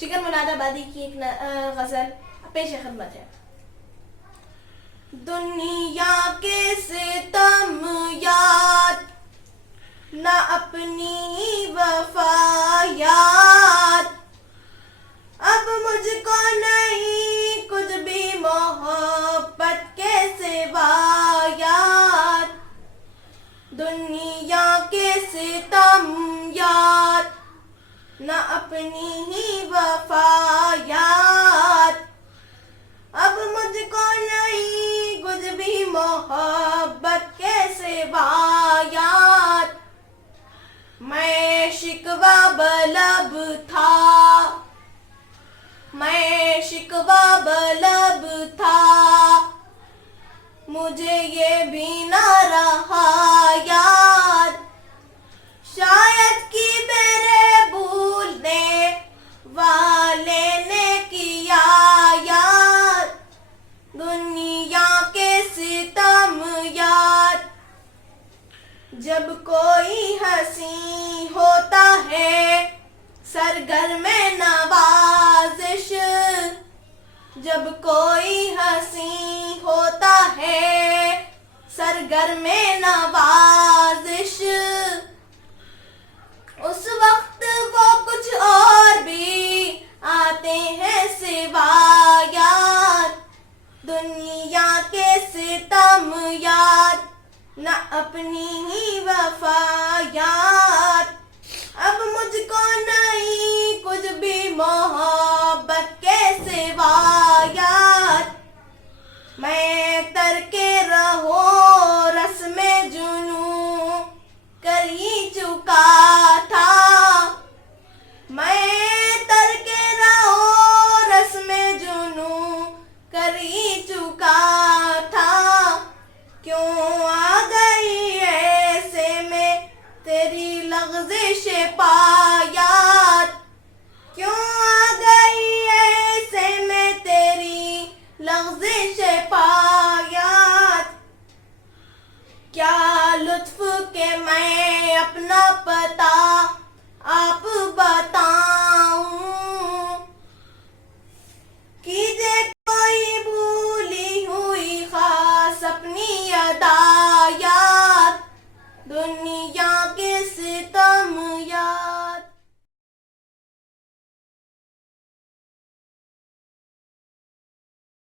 Chicken मुरादाबादी की एक गजल पेश खिदमत है। दुनिया के सितम याद न अपनी वफा याद, अब मुझको नहीं कुछ भी मोहब्बत के सिवा याद। दुनिया के सितम याद न अपनी ही वफा याद, अब मुझको नहीं कुछ भी मोहब्बत के सिवा याद। मैं शिकवा बलब था, मैं शिकवा बलब था, मुझे ये भी ना रहा याद। शायद कि मेरे भूलने वाले ने किया याद। दुनिया के सितम याद, जब कोई हंसी होता है सरगर्म नवाजिश, जब कोई हंसी होता है सरगर्म नवाजिश, उस वक्त वो कुछ और भी आते हैं सिवा याद। दुनिया के सितम याद न अपनी ही वफा याद, अब मुझको नहीं कुछ भी मोहब्बत के सिवा याद। मैं तरके रहो रस्मे जुनू कर ही चुका था, मैं तरके रहो रस्मे जुनू कर ही चुका था। क्यों आ गई ऐसे में तेरी लग़्ज़िश पायात, क्यों आ गई ऐसे में तेरी लग़्ज़िश पायात। क्या लुत्फ़ के मैं अपना पता आप बता